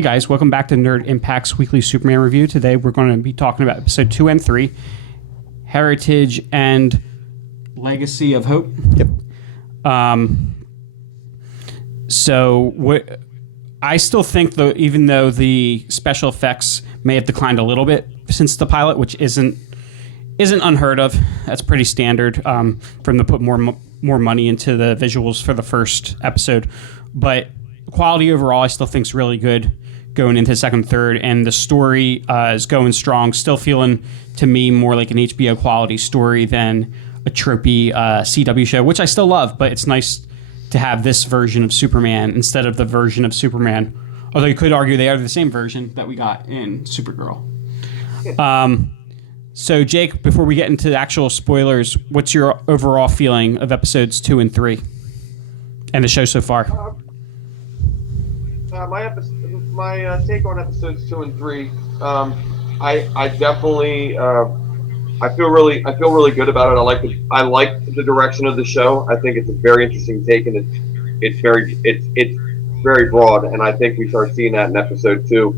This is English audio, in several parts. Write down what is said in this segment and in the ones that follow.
Hey guys, welcome back to Nerd Impact's weekly Superman review. Today we're going to be talking about episode 2 and 3, Heritage and Legacy of Hope. Yep. I still think, though, even though the special effects may have declined a little bit since the pilot, which isn't unheard of. That's pretty standard for them to put more money into the visuals for the first episode. But quality overall, I still think is really good going into second, third, and the story is going strong. Still feeling to me more like an HBO quality story than a tropey CW show, which I still love. But it's nice to have this version of Superman instead of the version of Superman. Although you could argue they are the same version that we got in Supergirl. So, Jake, before we get into the actual spoilers, what's your overall feeling of episodes 2 and 3 and the show so far? My take on episodes 2 and 3, I definitely I feel really good about it. I like the direction of the show. I think it's a very interesting take, and it's very broad, and I think we start seeing that in episode 2,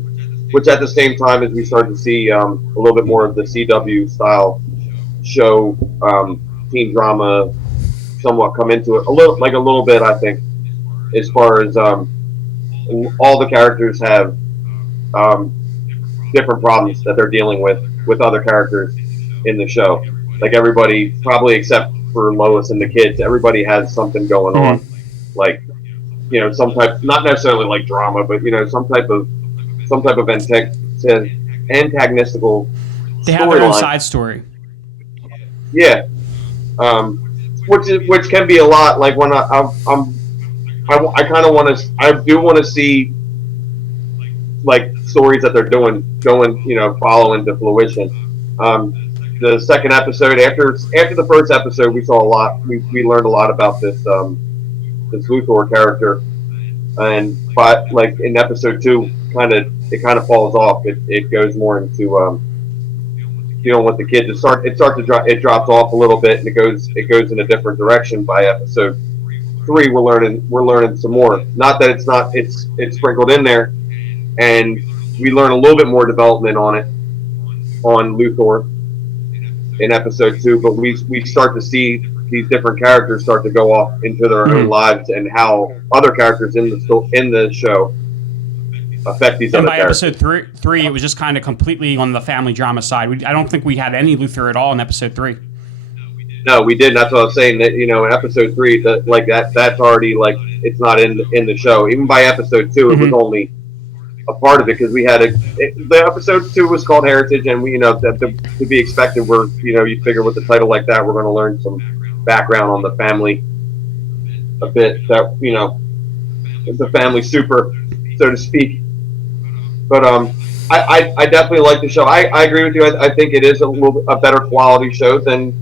which at the same time as we start to see a little bit more of the CW style show, teen drama, somewhat come into it a little bit. I think as far as all the characters have different problems that they're dealing with other characters in the show. Like everybody, probably except for Lois and the kids, everybody has something going on. Like, some type, not necessarily like drama, but some type of antagonistical. They have their own side story. Yeah, which can be a lot. Like when I kind of want to. I do want to see like stories that they're going, follow into fruition. The second episode, after the first episode, we saw a lot. We learned a lot about this Luthor character, but like in episode 2, it kind of falls off. It goes more into dealing with the kids. It drops off a little bit, and it goes in a different direction. By episode 3, we're learning some more. Not that it's sprinkled in there, and we learn a little bit more development on Luthor in episode 2. But we start to see these different characters start to go off into their own lives, and how other characters in the show affect these other characters. And by episode 3, it was just kind of completely on the family drama side. I don't think we had any Luthor at all in episode 3. No, we didn't. That's what I was saying. That in episode 3, that's already it's not in the show. Even by episode 2, it was only a part of it, because we had the episode 2 was called Heritage, and we that to be expected. We're you figure with the title like that, we're going to learn some background on the family a bit. That the family super, so to speak. But I definitely like the show. I agree with you. I think it is a better quality show than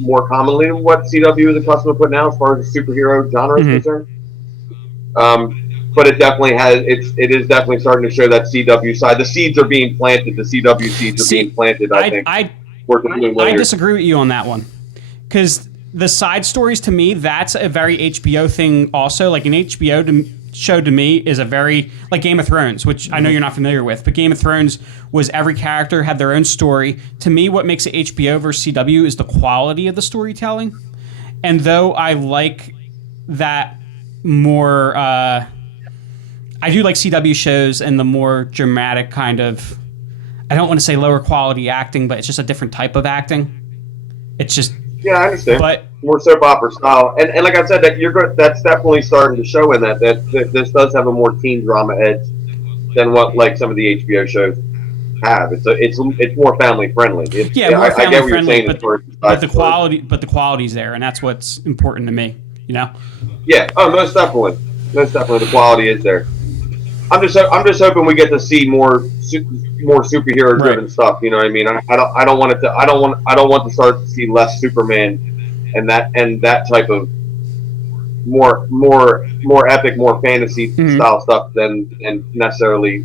more commonly what CW is accustomed to put now as far as the superhero genre is concerned. But it definitely it is definitely starting to show that CW side. The seeds are being planted. The CW seeds are being planted. I disagree with you on that one, because the side stories, to me, that's a very HBO thing. Also, like an HBO show to me is a very like Game of Thrones, which I know you're not familiar with, but Game of Thrones was every character had their own story. To me, what makes it HBO versus CW is the quality of the storytelling. And though I like that more, I do like CW shows and the more dramatic kind of, I don't want to say lower quality acting, but it's just a different type of acting. It's just, yeah, I understand. But more soap opera style, and like I said, that's definitely starting to show in that this does have a more teen drama edge than what like some of the HBO shows have. It's more family friendly. More family friendly, but the quality's there, and that's what's important to me. Yeah. Oh, most definitely. The quality is there. I'm just hoping we get to see more superhero driven stuff. You know what I mean? I don't want to start to see less Superman and that type of more epic, more fantasy style stuff than necessarily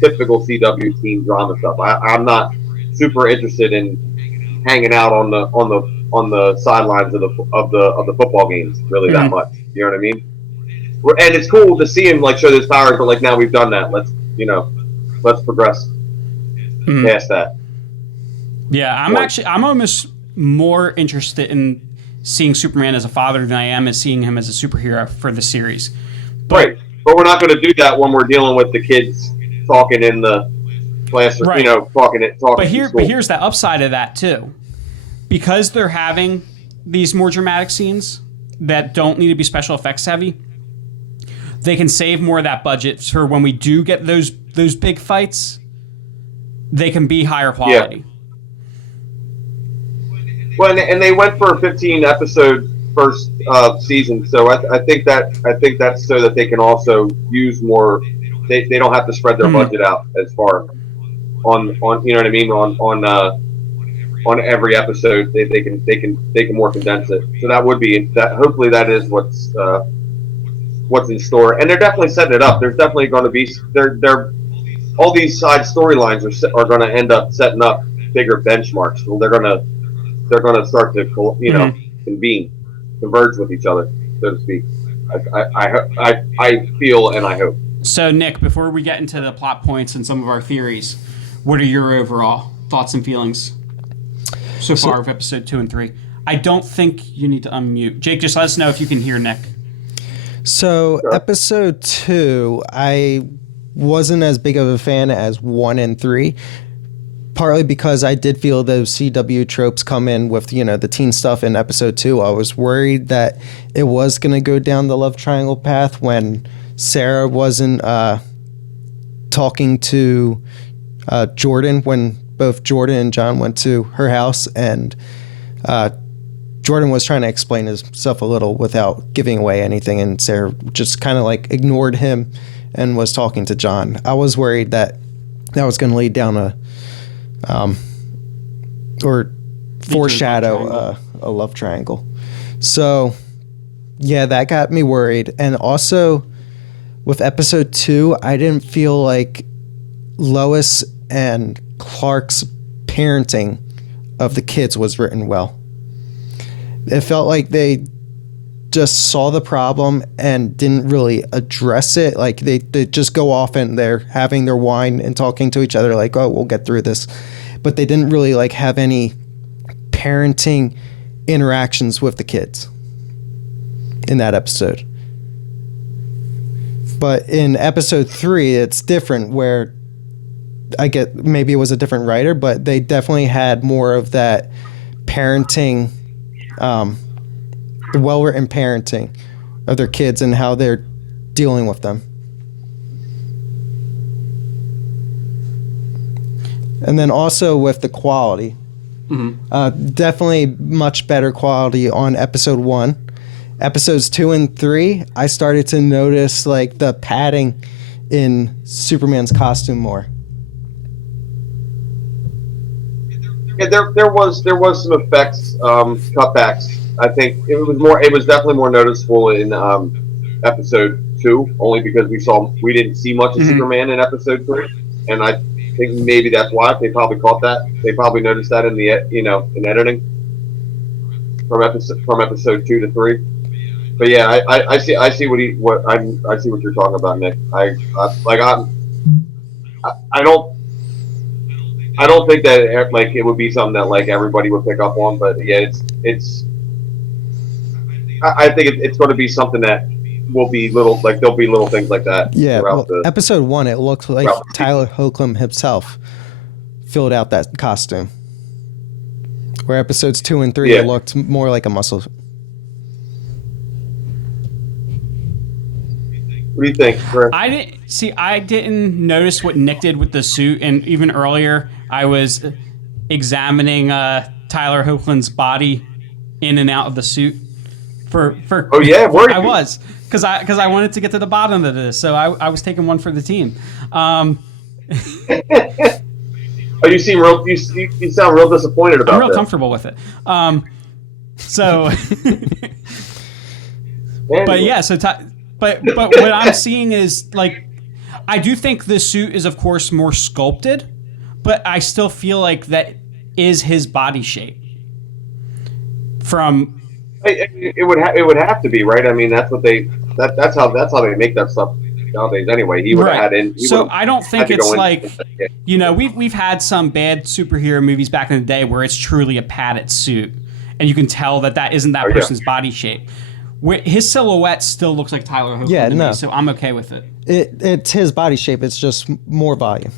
typical CW teen drama stuff. I'm not super interested in hanging out on the sidelines of the football games really that much. You know what I mean? and it's cool to see him like show those powers, but like now we've done that. Let's progress past that. Yeah, I'm almost more interested in seeing Superman as a father than I am as seeing him as a superhero for the series. Right, but we're not going to do that when we're dealing with the kids talking in the classroom. Right. Talking. But here's the upside of that too, because they're having these more dramatic scenes that don't need to be special effects heavy. They can save more of that budget for when we do get those big fights. They can be higher quality. Yeah. Well, and they went for a 15 episode first season, so I think that's so that they can also use more. They don't have to spread their budget out as far on you know what I mean on every episode. They can more condense it. So that would be that. Hopefully that is what's in store, and they're definitely setting it up. There's definitely going to be they're all these side storylines are going to end up setting up bigger benchmarks. So they're going to start to converge with each other, so to speak. I feel and I hope. So Nick, before we get into the plot points and some of our theories, what are your overall thoughts and feelings so far of episode 2 and 3? I don't think you need to unmute. Jake, just let us know if you can hear Nick. So sure. Episode 2, I wasn't as big of a fan as 1 and 3, partly because I did feel those CW tropes come in with, the teen stuff in episode 2. I was worried that it was going to go down the love triangle path when Sarah wasn't talking to Jordan, when both Jordan and John went to her house, and Jordan was trying to explain himself a little without giving away anything, and Sarah just kind of like ignored him and was talking to John. I was worried that was going to lead down or foreshadow a love triangle. So, yeah, that got me worried. And also, with episode 2, I didn't feel like Lois and Clark's parenting of the kids was written well. It felt like they just saw the problem and didn't really address it. Like they just go off and they're having their wine and talking to each other like, oh, we'll get through this. But they didn't really like have any parenting interactions with the kids in that episode. But in episode 3, it's different, where I get maybe it was a different writer, but they definitely had more of that parenting, the well-written parenting of their kids and how they're dealing with them. And then also with the quality, definitely much better quality on episode 1. Episodes 2 and 3, I started to notice like the padding in Superman's costume more. Yeah, there was some effects, cutbacks. I think it was definitely more noticeable in episode 2, only because we didn't see much of Superman in episode 3, and I think maybe that's why they probably caught that. They probably noticed that in the in editing from episode 2 to 3. But yeah, I see I see what you're talking about, Nick. I don't think that like it would be something that like everybody would pick up on, but yeah, I think it's going to be something that will be little, like there'll be little things like that. Yeah, episode 1, it looked like Tyler Hoechlin himself filled out that costume, where episodes 2 and 3 it looked more like a muscle. What do you think, Chris? I didn't notice what Nick did with the suit, and even earlier I was examining Tyler Hoechlin's body in and out of the suit. Oh yeah, I was because I wanted to get to the bottom of this, so I was taking one for the team. Oh, you seem you sound real disappointed about it. I'm real comfortable with it. So, but yeah, so. But what I'm seeing is, like, I do think the suit is, of course, more sculpted, but I still feel like that is his body shape. It would have to be, right? I mean, that's what they That's how they make that stuff nowadays. Anyway, he would have had in. So I don't think it's like, we've had some bad superhero movies back in the day where it's truly a padded suit, and you can tell that isn't that person's body shape. His silhouette still looks like Tyler Hoechlin to me, so I'm okay with it. It's his body shape. It's just more volume.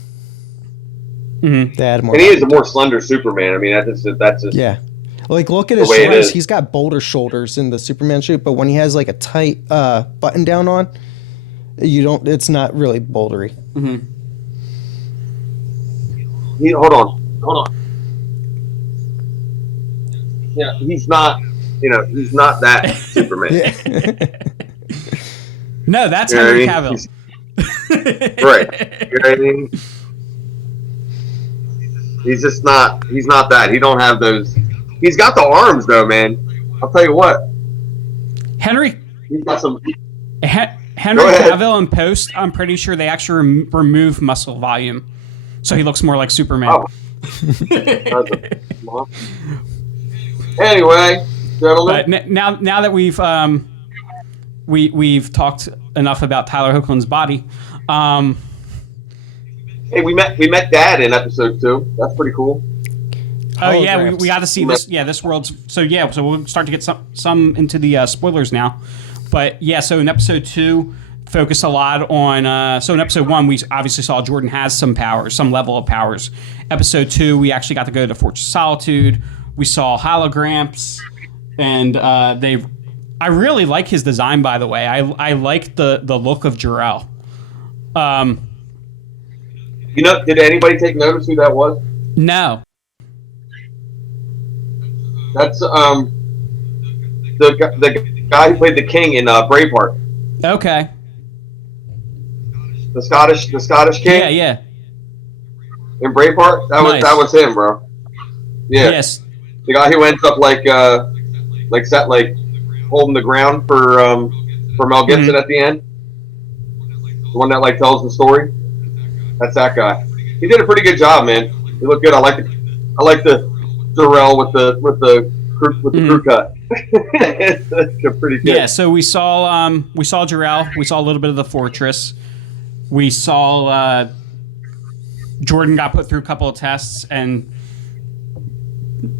Mm-hmm. They add more. And he is a more slender Superman. I mean, that's just yeah. Like, look at his shoulders. He's got bolder shoulders in the Superman suit, but when he has like a tight button down on, it's not really bouldery. Mm-hmm. Hold on. Yeah, he's not that Superman. No, that's Henry Cavill. Right. You know what I mean? He's just not. He's not that. He don't have those. He's got the arms though, man. I'll tell you what. He's got some. Henry Go ahead. Cavill in post, I'm pretty sure they actually remove muscle volume, so he looks more like Superman. Oh. Anyway, gentlemen. But now that we've talked enough about Tyler Hoechlin's body. Hey, we met Dad in episode 2. That's pretty cool. Oh yeah, we got to see this. Yeah, this world's so we'll start to get some into the spoilers now. But yeah, so in episode 2, focus a lot on. So in episode 1, we obviously saw Jordan has some powers, some level of powers. Episode 2, we actually got to go to Fortress of Solitude. We saw holograms, and I really like his design, by the way. I like the look of Jor-El. Did anybody take notice who that was? No. That's the guy who played the king in Braveheart. Okay. The Scottish king. Yeah. In Braveheart, that was him, bro. Yeah. Yes. The guy who ends up like holding the ground for Mel Gibson at the end. The one that like tells the story. That's that guy. He did a pretty good job, man. He looked good. I like the Jor-El with the crew cut. It's pretty good. Yeah, so we saw Jor-El. We saw a little bit of the fortress. We saw Jordan got put through a couple of tests, and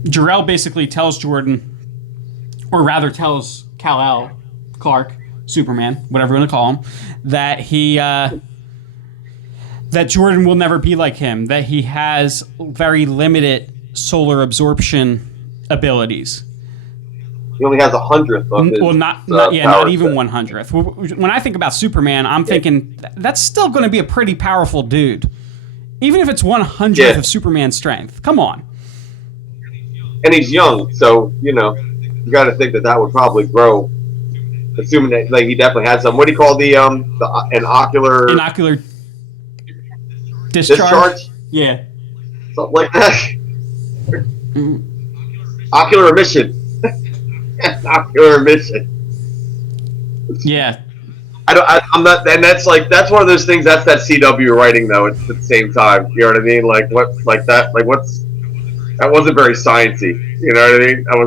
Jor-El basically tells Jordan, or rather tells Kal-El, Clark, Superman, whatever you want to call him, that that Jordan will never be like him, that he has very limited solar absorption abilities. He only has 100th of his. Well, not even 100th. When I think about Superman, I'm thinking that's still going to be a pretty powerful dude, even if it's 100th of Superman's strength. Come on. And he's young, so you got to think that would probably grow. Assuming that he definitely had some. What do you call the an ocular discharge? Yeah. Something like that. Ocular emission. Ocular emission. Yeah. I'm not, and that's one of those things. That's that CW writing though. At the same time, you know what I mean? That wasn't very sciencey. You know what I mean? That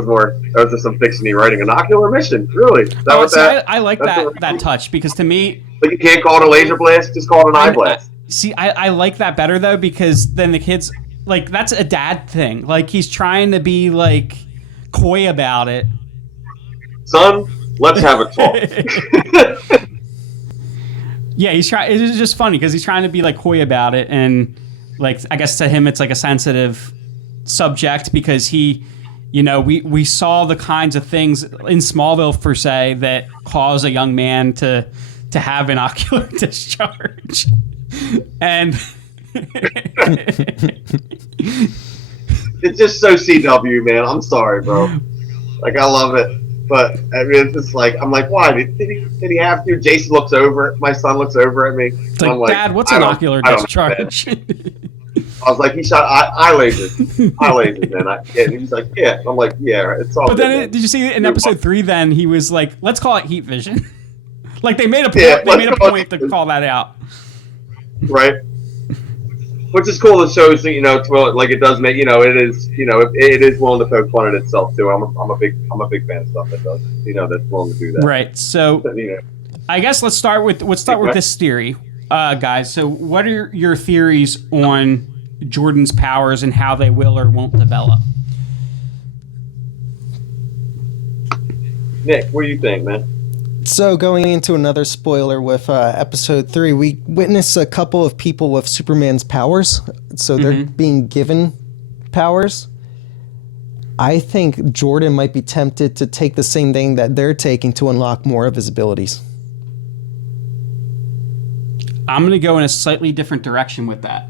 was just some fiction-y writing. An ocular emission, really? I like that touch because to me, you can't call it a laser blast. Just call it an eye blast. I like that better though because then the kids that's a dad thing. Like he's trying to be like coy about it. Son, let's have a talk. Yeah, he's trying. It's just funny because he's trying to be like coy about it, and like I guess to him it's like a sensitive subject because he, we saw the kinds of things in Smallville per se that cause a young man to have an ocular discharge, and it's just so CW, man. I'm sorry, bro. Like I love it. But I mean, it's just like I'm like, why did he have to? Jason looks over. My son looks over at me. It's like, Dad, what's an ocular discharge? I was like, he shot eye lasers, man. And he's like, yeah. I'm like, yeah, it's all. But good, then, did you see in episode 3? Then he was like, let's call it heat vision. Like they made a point. Yeah, they made a point to call that out. Right. Which is cool. It shows that it does make it is willing to poke fun at itself too. I'm a big fan of stuff that does that's willing to do that. Right. So I guess let's start with this theory, guys. So, what are your theories on Jordan's powers and how they will or won't develop? Nick, what do you think, man? So going into another spoiler with episode 3, we witness a couple of people with Superman's powers. So they're being given powers. I think Jordan might be tempted to take the same thing that they're taking to unlock more of his abilities. I'm going to go in a slightly different direction with that.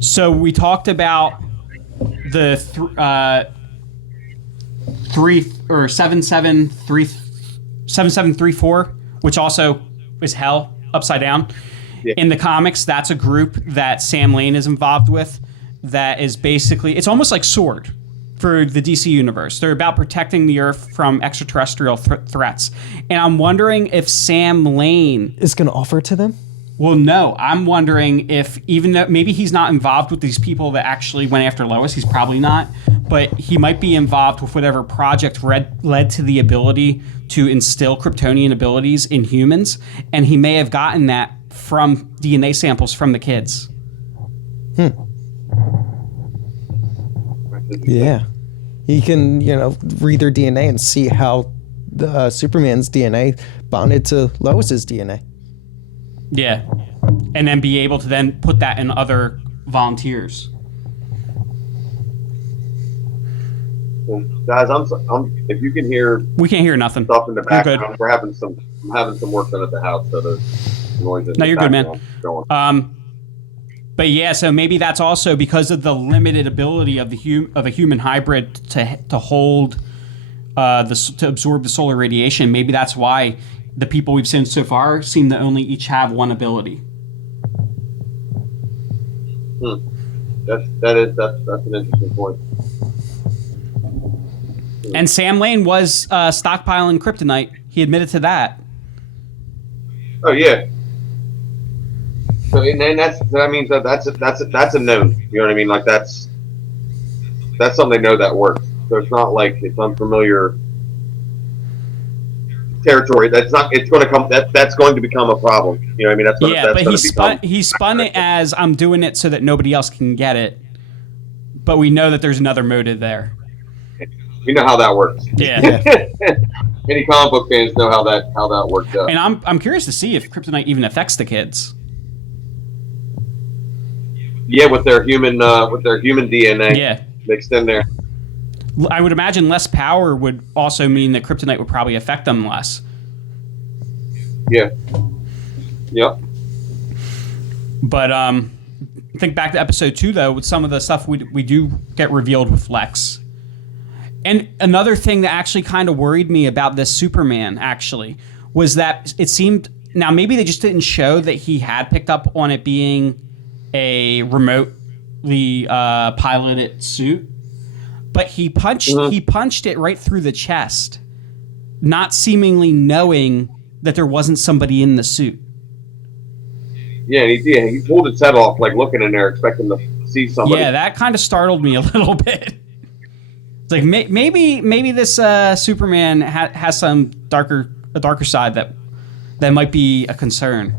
So we talked about the 7734, which also is hell upside down. Yeah. In the comics, that's a group that Sam Lane is involved with. That is basically, it's almost like SWORD for the DC universe. They're about protecting the Earth from extraterrestrial threats. And I'm wondering if Sam Lane is going to offer to them. Well, no. I'm wondering if, even though maybe he's not involved with these people that actually went after Lois, he's probably not, but he might be involved with whatever project led to the ability to instill Kryptonian abilities in humans, and he may have gotten that from DNA samples from the kids. Yeah. He can, read their DNA and see how the Superman's DNA bonded to Lois's DNA. Yeah. And then be able to then put that in other volunteers. Well, guys, I'm if you can hear, we can't hear nothing. Stuff in the background. I'm having some work done at the house, so the noise. No, you're good, man. But yeah, so maybe that's also because of the limited ability of a human hybrid to hold to absorb the solar radiation. Maybe that's why the people we've seen so far seem to only each have one ability. That's an interesting point. And Sam Lane was stockpiling kryptonite. He admitted to that. Oh yeah. So and that means that's a known. You know what I mean? Like that's something they know that works. So it's not like it's unfamiliar territory. That's not. It's going to come. That's going to become a problem. You know what I mean? That's but he spun it as I'm doing it so that nobody else can get it. But we know that there's another motive there. We know how that works. Yeah. Any comic book fans know how that works out. And I'm curious to see if kryptonite even affects the kids. Yeah, with their human DNA mixed in there. I would imagine less power would also mean that kryptonite would probably affect them less. Yeah. Yep. But think back to episode 2 though, with some of the stuff we do get revealed with Lex. And another thing that actually kind of worried me about this Superman actually was that it seemed, now maybe they just didn't show that he had picked up on it being a remotely piloted suit, but he punched it right through the chest, not seemingly knowing that there wasn't somebody in the suit. Yeah, he pulled his head off, like looking in there, expecting to see somebody. Yeah, that kind of startled me a little bit. It's like maybe this Superman has some a darker side that might be a concern.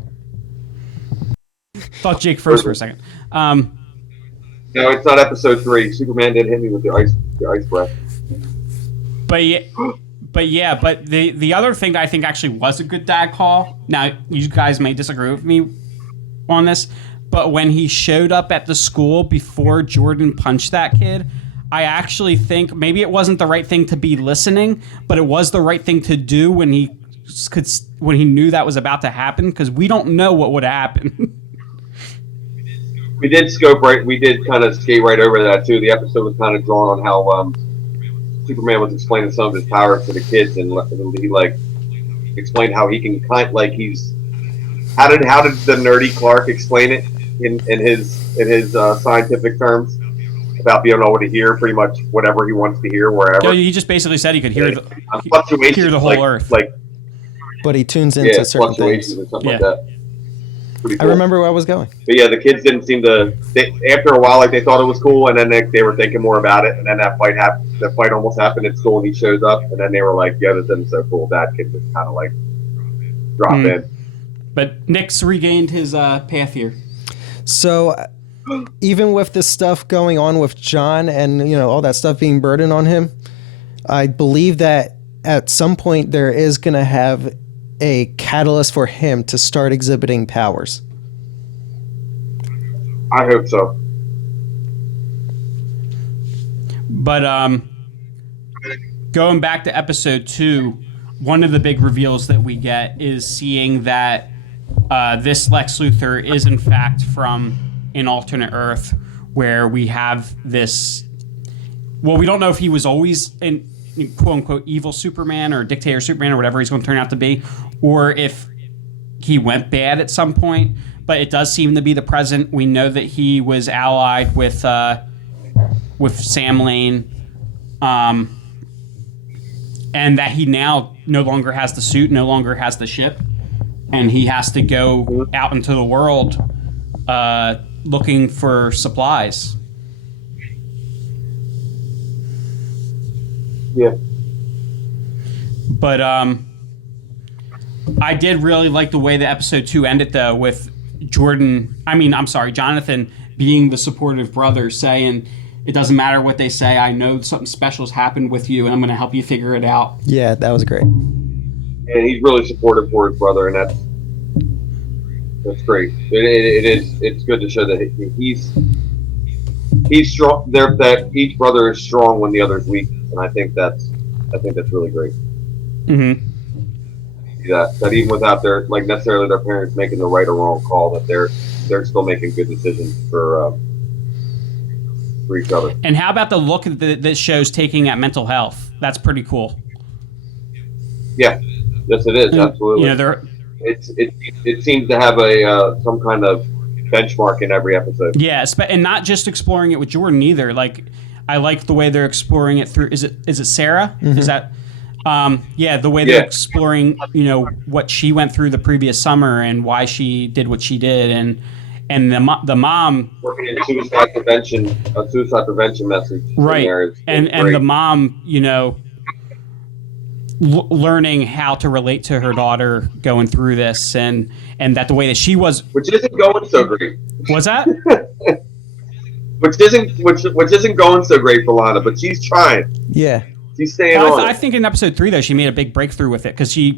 Thought Jake first for a second. No, it's not episode 3. Superman did hit me with the ice breath. But the other thing that I think actually was a good dad call. Now you guys may disagree with me on this, but when he showed up at the school before Jordan punched that kid, I actually think maybe it wasn't the right thing to be listening, but it was the right thing to do when he knew that was about to happen, because we don't know what would happen. We did kind of skate right over that too. The episode was kind of drawn on how Superman was explaining some of his powers to the kids, and he like explained how he can how did the nerdy Clark explain it in his scientific terms about being able to hear pretty much whatever he wants to hear wherever. Yeah, he just basically said he could hear the fluctuations, hear the whole Earth. But he tunes into certain things. And stuff like that. pretty I cool. remember where I was going. But yeah, the kids didn't seem to. After a while, like they thought it was cool, and then they were thinking more about it, and then that fight happened. The fight almost happened at school, and he shows up, and then they were like, "Yeah, this isn't so cool." Dad could just kind of like drop in. But Nick's regained his path here. So even with this stuff going on with John and, you know, all that stuff being burdened on him, I believe that at some point there is going to have a catalyst for him to start exhibiting powers. I hope so. But going back to episode 2, one of the big reveals that we get is seeing that this Lex Luthor is in fact from an alternate Earth where we have this. Well, we don't know if he was always an quote unquote evil Superman or dictator Superman or whatever he's going to turn out to be, or if he went bad at some point. But it does seem to be the present. We know that he was allied with Sam Lane, and that he now no longer has the suit, no longer has the ship, and he has to go out into the world looking for supplies. Yeah. But I did really like the way the episode 2 ended, though, with Jonathan being the supportive brother, saying, "It doesn't matter what they say. I know something special's happened with you, and I'm going to help you figure it out." Yeah, that was great. And he's really supportive for his brother, and that's great. It's good to show that he's strong. That each brother is strong when the other's weak, and I think that's really great. Mm-hmm. That even without their necessarily their parents making the right or wrong call, that they're still making good decisions for each other. And how about the look that this show's taking at mental health? That's pretty cool. Yeah, yes, it is. Absolutely. You know, it seems to have a some kind of benchmark in every episode. Yeah, and not just exploring it with Jordan either. Like, I like the way they're exploring it through. Is it Sarah? Mm-hmm. Is that? The way they're exploring, you know, what she went through the previous summer and why she did what she did, and the mom working in suicide prevention message, right? And the mom, you know, learning how to relate to her daughter going through this, and that the way that she was, which isn't going so great. Was that? which isn't going so great for Lana, but she's trying. Yeah. She's staying on. I think in episode 3 though, she made a big breakthrough with it because she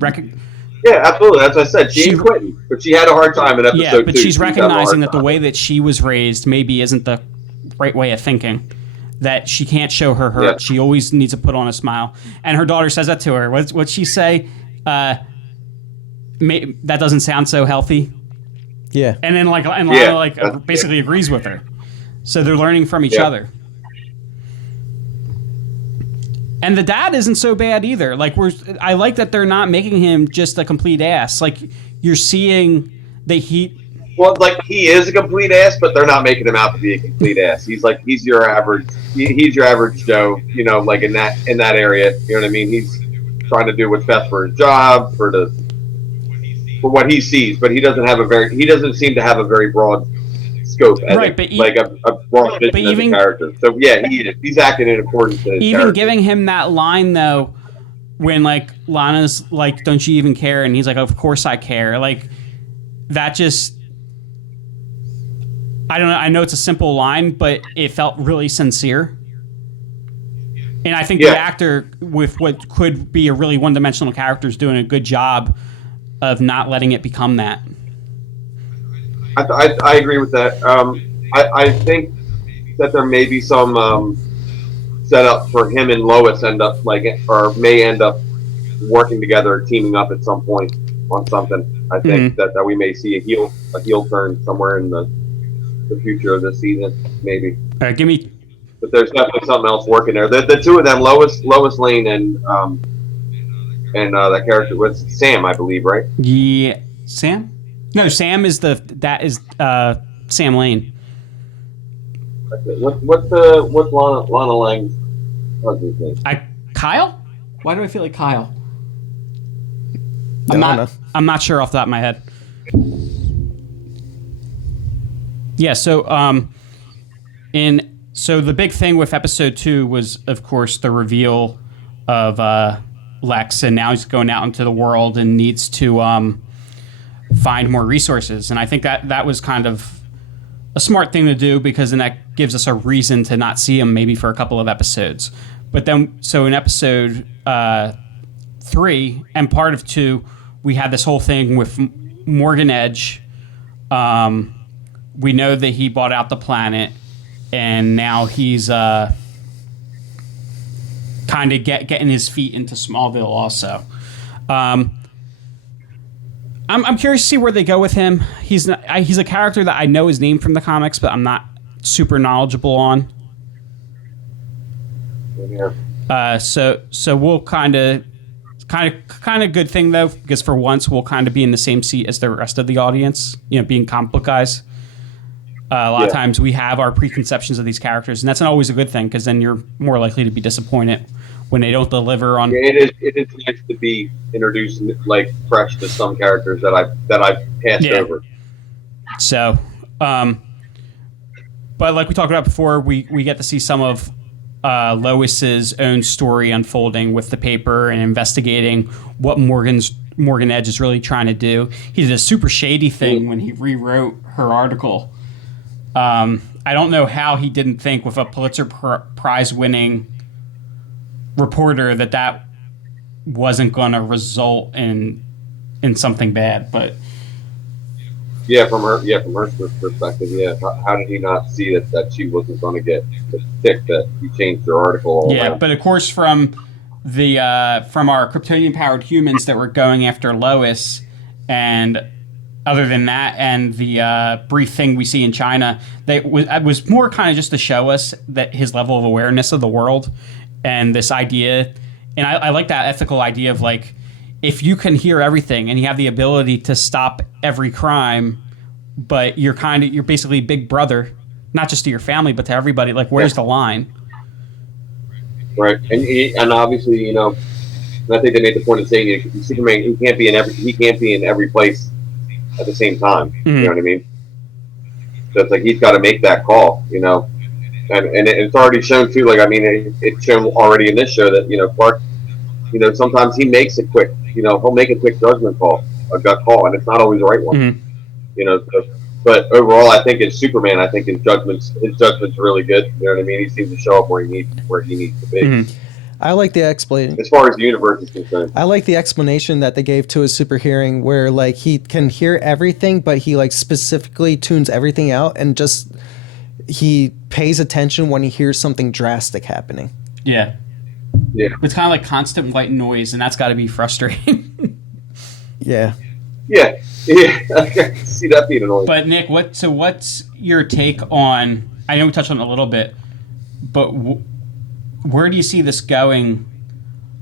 Yeah, absolutely. That's what I said. She ain't quitting, but she had a hard time in episode 2. Yeah, but she's recognizing that the way that she was raised maybe isn't the right way of thinking. That she can't show her hurt. Yeah. She always needs to put on a smile. And her daughter says that to her. What'd she say? That doesn't sound so healthy. Yeah. And then Lana basically agrees with her. So they're learning from each other. And the dad isn't so bad either. I like that they're not making him just a complete ass. Like, you're seeing that he is a complete ass, but they're not making him out to be a complete ass. He's your average Joe, you know, like in that area. You know what I mean? He's trying to do what's best for his job, for what he sees, but he doesn't seem to have a very broad scope, right? But a broad vision as a character. So yeah, he's acting in accordance to his character. Giving him that line though, when Lana's like, "Don't you even care?" and he's like, "Of course I care." Like, that just, I don't know. I know it's a simple line, but it felt really sincere. And I think the actor with what could be a really one-dimensional character is doing a good job of not letting it become that. I agree with that. I think that there may be some setup for him and Lois may end up working together, teaming up at some point on something. I think that we may see a heel turn somewhere in the future of this season, maybe. All right, give me. But there's definitely something else working there. The two of them, Lois Lane and that character was Sam, I believe, right? Yeah, Sam. No, Sam is Sam Lane. What's Lana Lang's husband's name? Kyle? Why do I feel like Kyle? I'm not sure off the top of my head. Yeah. So the big thing with episode 2 was, of course, the reveal of Lex, and now he's going out into the world and needs to find more resources. And I think that was kind of a smart thing to do, because then that gives us a reason to not see him maybe for a couple of episodes. But then, so in episode 3 and part of 2, we had this whole thing with Morgan Edge. We know that he bought out the planet, and now he's kind of getting his feet into Smallville also. I'm curious to see where they go with him. He's a character that I know his name from the comics, but I'm not super knowledgeable on. Yeah. So we'll kind of good thing though, because for once we'll kind of be in the same seat as the rest of the audience. You know, being comic book guys. A lot of times we have our preconceptions of these characters, and that's not always a good thing, because then you're more likely to be disappointed when they don't deliver on. Yeah, it is nice to be introduced like fresh to some characters that I've passed over. So, but like we talked about before, we get to see some of Lois's own story unfolding with the paper and investigating what Morgan Edge is really trying to do. He did a super shady thing when he rewrote her article. I don't know how he didn't think, with a Pulitzer Prize winning reporter, that wasn't going to result in something bad. But from her perspective, how did he not see that she wasn't going to get sick, that he changed her article? But of course, from our Kryptonian powered humans that were going after Lois, and other than that, and the brief thing we see in China, that was more kind of just to show us that his level of awareness of the world, and this idea, and I like that ethical idea of, like, if you can hear everything and you have the ability to stop every crime, but you're basically Big Brother, not just to your family but to everybody. Like, where's the line? Right, and obviously, I think they made the point of saying Superman, he can't be in every place at the same time. Mm-hmm. You know what I mean? So it's like he's got to make that call, and it's already shown too. Like, I mean, it's shown already in this show that Clark, sometimes he makes a quick, he'll make a quick judgment call, a gut call, and it's not always the right one. Mm-hmm. But overall, I think as Superman, I think his judgment's really good. You know what I mean? He seems to show up where he needs to be. Mm-hmm. I like the explanation. As far as the universe is concerned, I like the explanation that they gave to his super hearing, where like he can hear everything, but he like specifically tunes everything out, and just he pays attention when he hears something drastic happening. Yeah. It's kind of like constant white noise, and that's got to be frustrating. Yeah. I can see that being annoying. But Nick, what's your take on? I know we touched on it a little bit, but where do you see this going?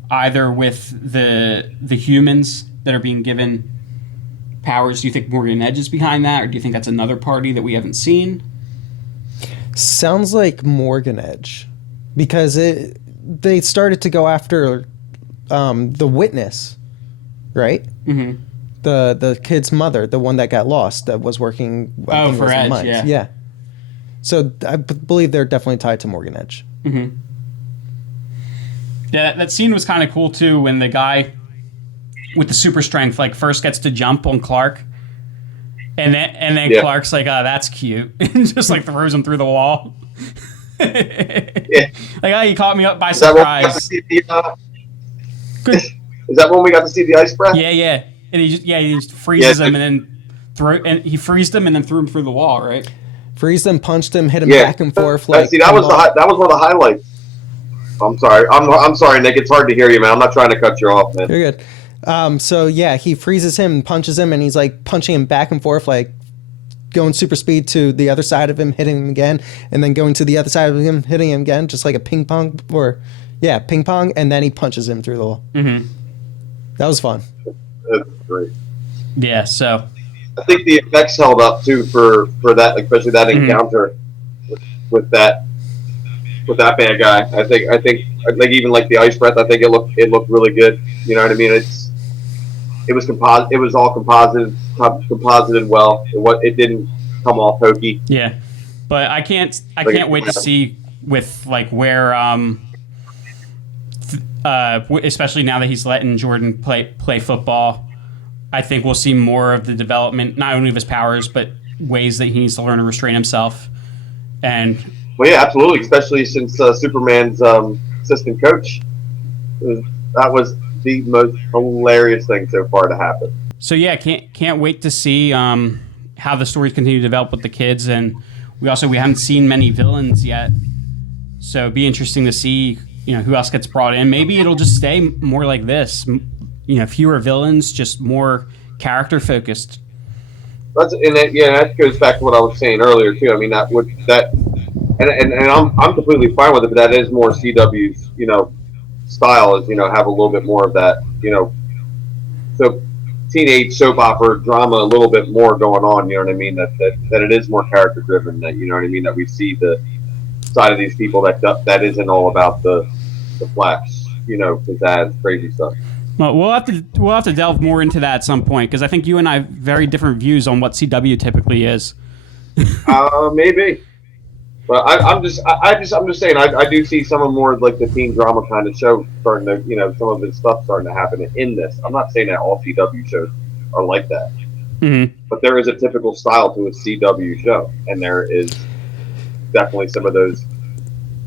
Either with the humans that are being given powers, do you think Morgan Edge is behind that, or do you think that's another party that we haven't seen? Sounds like Morgan Edge, because they started to go after the witness, right? Mm-hmm. The kid's mother, the one that got lost, that was working. For Edge, yeah. So I believe they're definitely tied to Morgan Edge. Mm-hmm. Yeah, that scene was kind of cool too, when the guy with the super strength first gets to jump on Clark, and then Clark's like, "Oh, that's cute," and just throws him through the wall. You caught me up by surprise. Is that when we got to see the ice breath? Yeah. And he just freezes him, and then he freezed him and then threw him through the wall, right? Freezed him, punched him, hit him back and forth. That was one of the highlights. I'm sorry. I'm sorry, Nick. It's hard to hear you, man. I'm not trying to cut you off, man. You're good. He freezes him, punches him, and he's punching him back and forth, going super speed to the other side of him, hitting him again, and then going to the other side of him, hitting him again, just like a ping pong, and then he punches him through the wall. Mm-hmm. That was fun. That's great. Yeah, so I think the effects held up too for that, especially that encounter with that bad guy. I think even the ice breath. I think it looked really good. You know what I mean? It was all composited well. It didn't come off hokey. Yeah, but I can't wait to see with like where especially now that he's letting Jordan play football. I think we'll see more of the development, not only of his powers, but ways that he needs to learn to restrain himself. And well, yeah, absolutely, especially since Superman's assistant coach. That was the most hilarious thing so far to happen. so yeah, can't wait to see how the stories continue to develop with the kids, and we haven't seen many villains yet, so it'd be interesting to see who else gets brought in. Maybe it'll just stay more like this, fewer villains, just more character focused. That goes back to what I was saying earlier too. I mean, I'm completely fine with it, but that is more CW's style is have a little bit more of that so teenage soap opera drama a little bit more going on. You know what I mean? That it is more character driven. That you know what I mean? That we see the side of these people that isn't all about the flash. Pizzazz, crazy stuff. Well, we'll have to delve more into that at some point, because I think you and I have very different views on what CW typically is. Maybe, but I'm just saying I do see some of more like the teen drama kind of show starting to some of the stuff starting to happen in this. I'm not saying that all CW shows are like that, but there is a typical style to a CW show, and there is definitely some of those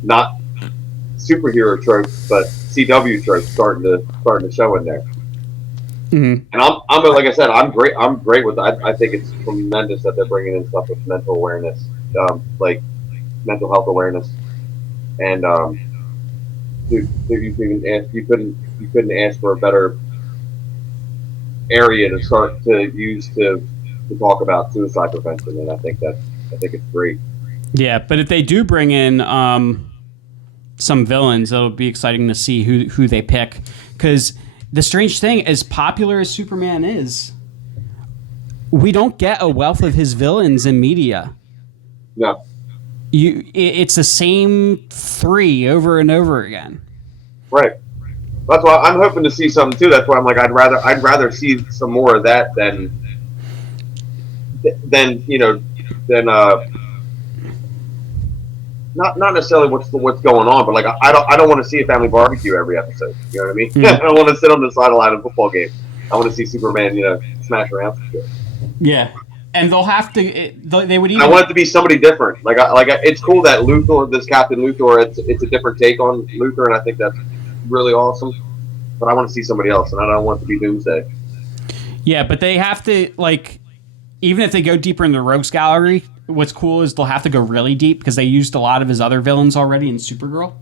not superhero tropes, but CW tropes starting to show in there. And I'm like I said, I'm great with that. I think it's tremendous that they're bringing in stuff with mental awareness, like mental health awareness, and you couldn't ask for a better area to start to use to talk about suicide prevention, and I think it's great. Yeah, but if they do bring in some villains, it'll be exciting to see who they pick. Because the strange thing, as popular as Superman is, we don't get a wealth of his villains in media. No. It's the same three over and over again. Right. That's why I'm hoping to see something too. That's why I'm like I'd rather see some more of that than not necessarily what's going on, but like I don't want to see a family barbecue every episode. You know what I mean? I don't want to sit on the sideline of a football game. I want to see Superman, smash around some shit. Yeah, and they'll have to. They would. I want it to be somebody different. It's cool that Luthor, this Captain Luthor, it's a different take on Luthor, and I think that's really awesome. But I want to see somebody else, and I don't want it to be Doomsday. Yeah, but they have to even if they go deeper in the Rogues Gallery. What's cool is they'll have to go really deep because they used a lot of his other villains already in Supergirl.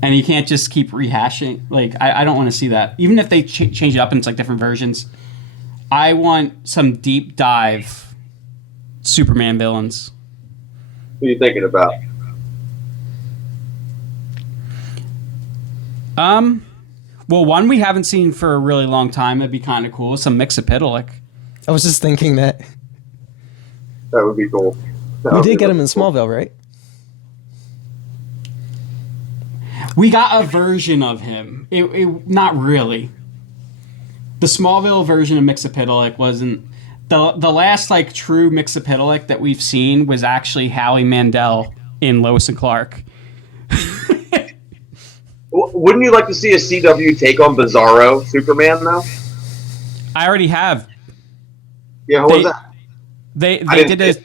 And you can't just keep rehashing. I don't want to see that. Even if they change it up into different versions, I want some deep dive Superman villains. Who are you thinking about? Well, one we haven't seen for a really long time. That'd be kind of cool. Some Mixapitalik. I was just thinking that. That would be cool. We did get him in Smallville, right? We got a version of him. It not really. The Smallville version of Mixapitalik wasn't the last true Mixapitalik that we've seen was actually Howie Mandel in Lois and Clark. Wouldn't you like to see a CW take on Bizarro Superman though? I already have. Yeah, what was that? They did a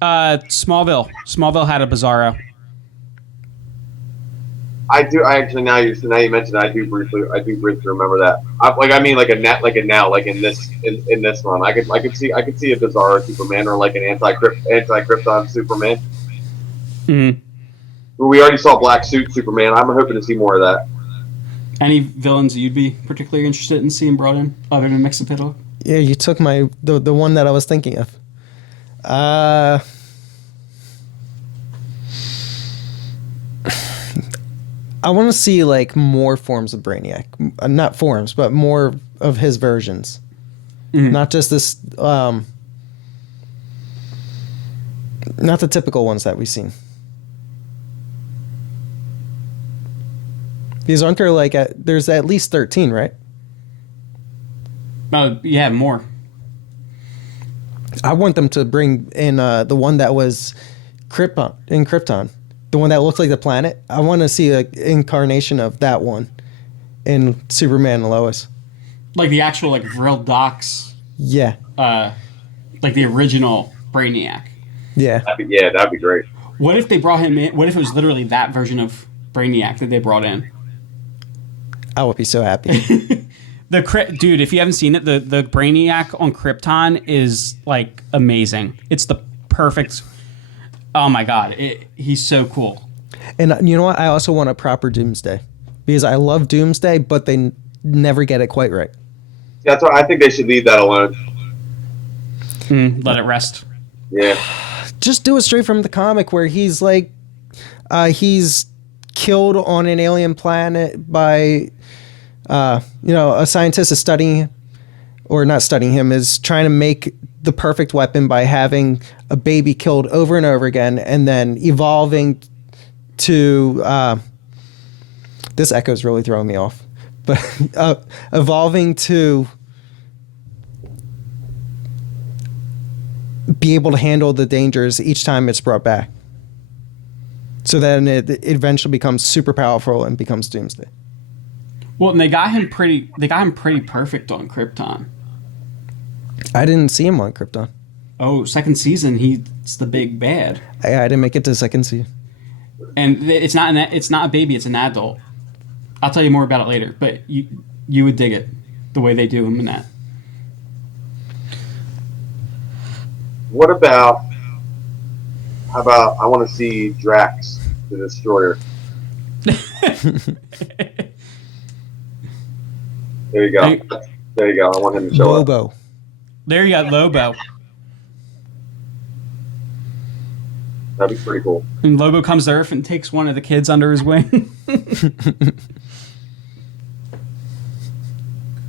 Smallville. Smallville had a Bizarro. I do. I actually now you mentioned it, I do briefly remember that. Like in this one, I could see a Bizarro Superman or like an anti-Krypton Superman. Mm-hmm. We already saw Black Suit Superman. I'm hoping to see more of that. Any villains you'd be particularly interested in seeing brought in other than Mixapitalik? Yeah, you took the one that I was thinking of. I want to see more forms of Brainiac. Not forms, but more of his versions. Mm-hmm. Not just this not the typical ones that we've seen. Because aren't there there's at least 13, right? Yeah, more. I want them to bring in the one that was Krypton, the one that looks like the planet. I want to see an incarnation of that one in Superman and Lois. Like the actual like real docs, Yeah, like the original Brainiac. yeah. That'd be great. What if they brought him in? What if it was literally that version of Brainiac that they brought in? I would be so happy. Dude, if you haven't seen it, the Brainiac on Krypton is like amazing. It's the perfect. Oh my god, he's so cool. And you know what? I also want a proper Doomsday because I love Doomsday, but they never get it quite right. That's why I think they should leave that alone. Let it rest. Yeah. Just do it straight from the comic where he's like, he's killed on an alien planet by, a scientist is studying, or not studying him, is trying to make the perfect weapon by having a baby killed over and over again and then evolving to, this echo's really throwing me off, but evolving to be able to handle the dangers each time it's brought back. So then it eventually becomes super powerful and becomes Doomsday. Well, and they got him pretty perfect on Krypton. I didn't see him on Krypton. Oh, second season, he's the big bad. I didn't make it to the second season. And it's not a baby, it's an adult. I'll tell you more about it later, but you would dig it the way they do him in that. What about? How about I want to see Drax, the Destroyer. There you go. There you go. I want him to show up. Lobo. There you got Lobo. That'd be pretty cool. And Lobo comes to Earth and takes one of the kids under his wing.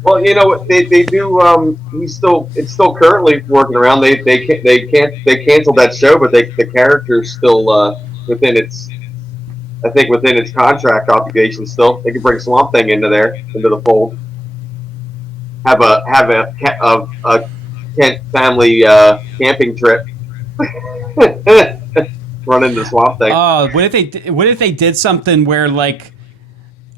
Well, you know what they do. It's still currently working around. They canceled that show, but the character's still within its. I think within its contract obligation still. They can bring Swamp Thing into the fold. Have a Kent family camping trip. Run into Swamp Thing. What if they did something where like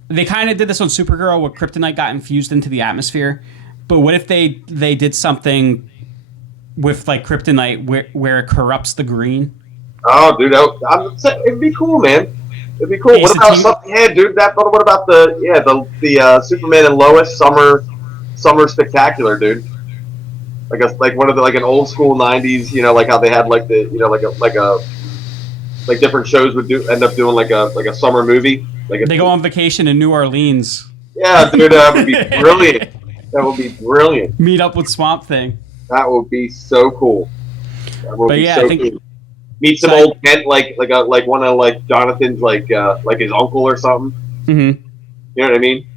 they kind of did this on Supergirl where kryptonite got infused into the atmosphere, but what if they did something with like kryptonite where it corrupts the green? Oh, dude, it'd be cool, man. It'd be cool. Hey, what about something? Yeah, dude. What about the Superman and Lois summer spectacular, dude? Like one of the like an old school '90s, like how they had like the like different shows would end up doing like a summer movie. They go on vacation in New Orleans. Yeah, dude, that would be brilliant. That would be brilliant. Meet up with Swamp Thing. That would be so cool. That would be I so think cool. Meet some old Kent, like one of like Jonathan's like his uncle or something. Mm-hmm. You know what I mean?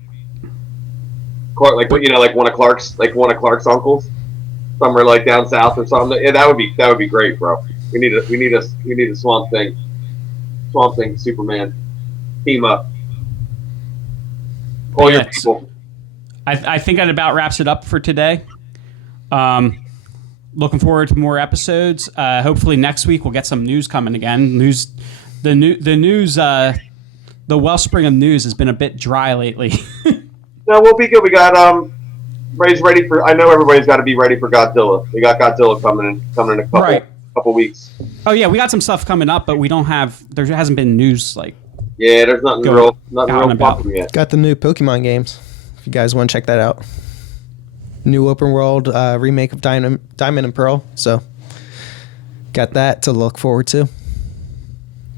Like one of Clark's uncles, somewhere like down south or something. Yeah, that would be great, bro. We need a Swamp Thing Superman team up. All your people. I think that about wraps it up for today. Looking forward to more episodes. Hopefully next week we'll get some news coming again. The news, the wellspring of news has been a bit dry lately. No, we'll be good. We got everybody's ready for. I know everybody's got to be ready for Godzilla. We got Godzilla coming in a couple weeks. Oh yeah, we got some stuff coming up, but we don't have. There hasn't been news like. Yeah, there's nothing real popping yet. Got the new Pokemon games. If you guys want to check that out. New open world remake of Diamond and Pearl. So got that to look forward to.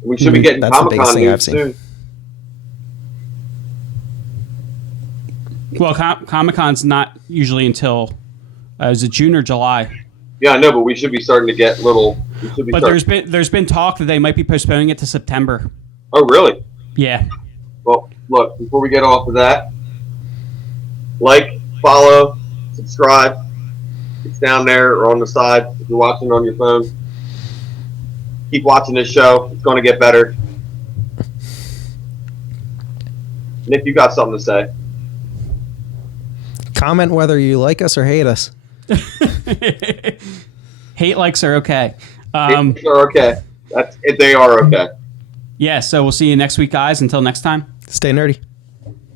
We should be getting Comic-Con news soon. Well, Comic-Con's not usually until is it June or July? Yeah, I know, but we should be starting to get little. But there's been talk that they might be postponing it to September. Oh, really? Yeah. Well, look, before we get off of that, like, follow, subscribe. It's down there or on the side if you're watching on your phone. Keep watching this show. It's going to get better. Nick, you got something to say? Comment whether you like us or hate us. Hate likes are okay. Are okay. They are okay. Yeah, so we'll see you next week, guys. Until next time. Stay nerdy.